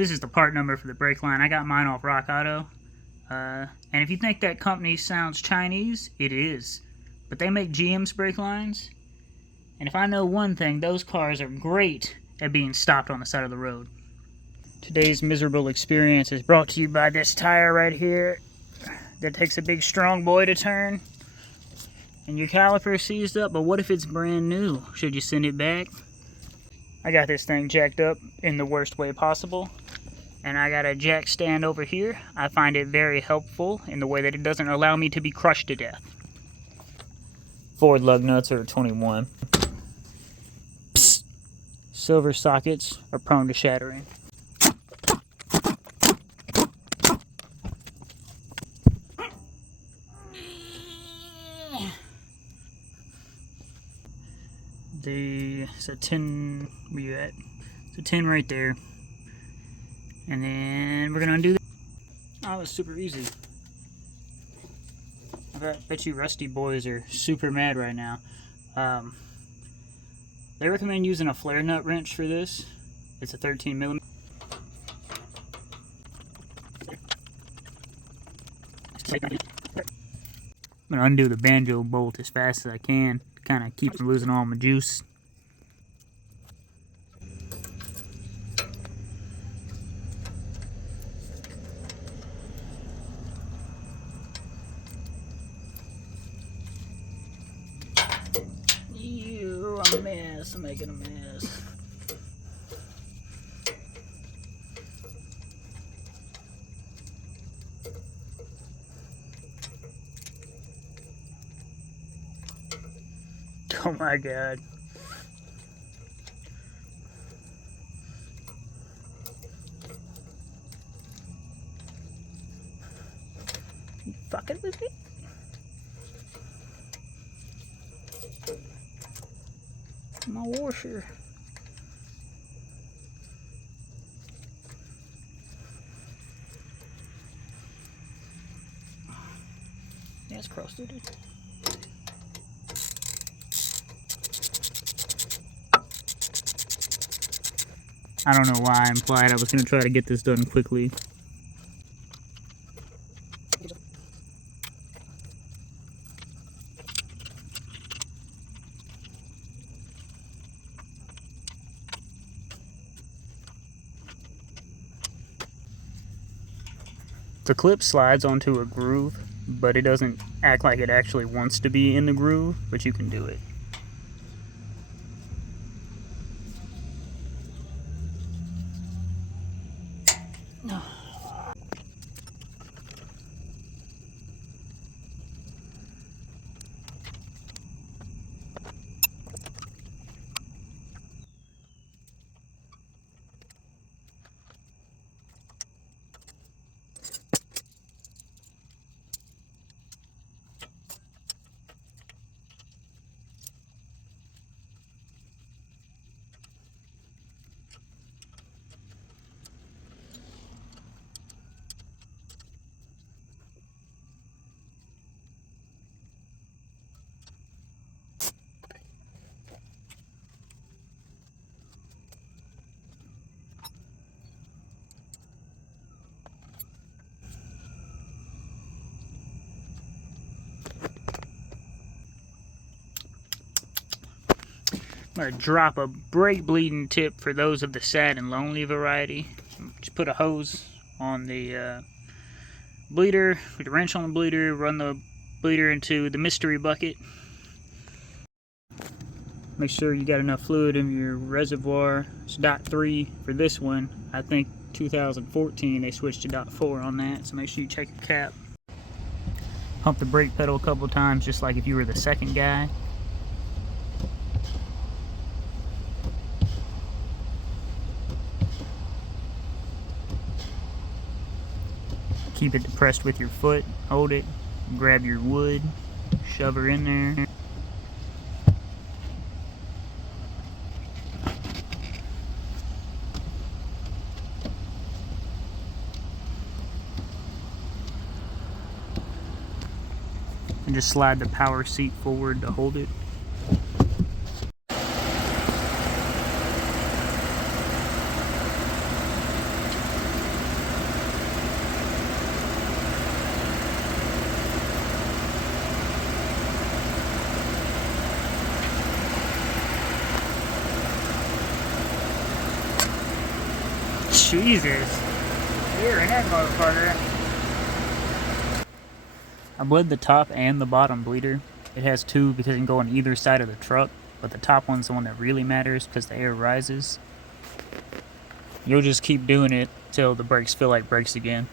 This is the part number for the brake line. I got mine off Rock Auto. And if you think that company sounds Chinese, it is. But they make GM's brake lines. And if I know one thing, those cars are great at being stopped on the side of the road. Today's miserable experience is brought to you by this tire right here that takes a big strong boy to turn. And your caliper is seized up, but what if it's brand new? Should you send it back? I got this thing jacked up in the worst way possible. And I got a jack stand over here. I find it very helpful in the way that it doesn't allow me to be crushed to death. Forward lug nuts are 21. Psst. Silver sockets are prone to shattering. It's a 10, where you at? It's a 10 right there. And then we're gonna undo that. Oh, it's super easy. I bet you Rusty boys are super mad right now. They recommend using a flare nut wrench for this. It's a 13mm. I'm gonna undo the banjo bolt as fast as I can. Kind of keep from losing all my juice. Ew, I'm a mess. I'm making a mess. Oh my god. You fucking with me? My washer. Yeah, it's cross-threaded. I don't know why I implied I was going to try to get this done quickly. The clip slides onto a groove, but it doesn't act like it actually wants to be in the groove, but you can do it. I'm going to drop a brake bleeding tip for those of the sad and lonely variety. Just put a hose on the bleeder, with a wrench on the bleeder, run the bleeder into the mystery bucket. Make sure you got enough fluid in your reservoir. It's .3 for this one. I think 2014 they switched to .4 on that, so make sure you check your cap. Pump the brake pedal a couple times, just like if you were the second guy. Keep it depressed with your foot, hold it, grab your wood, shove her in there. And just slide the power seat forward to hold it. Jesus. Here in that motherfucker. I bled the top and the bottom bleeder. It has two because it can go on either side of the truck, but the top one's the one that really matters because the air rises. You'll just keep doing it till the brakes feel like brakes again.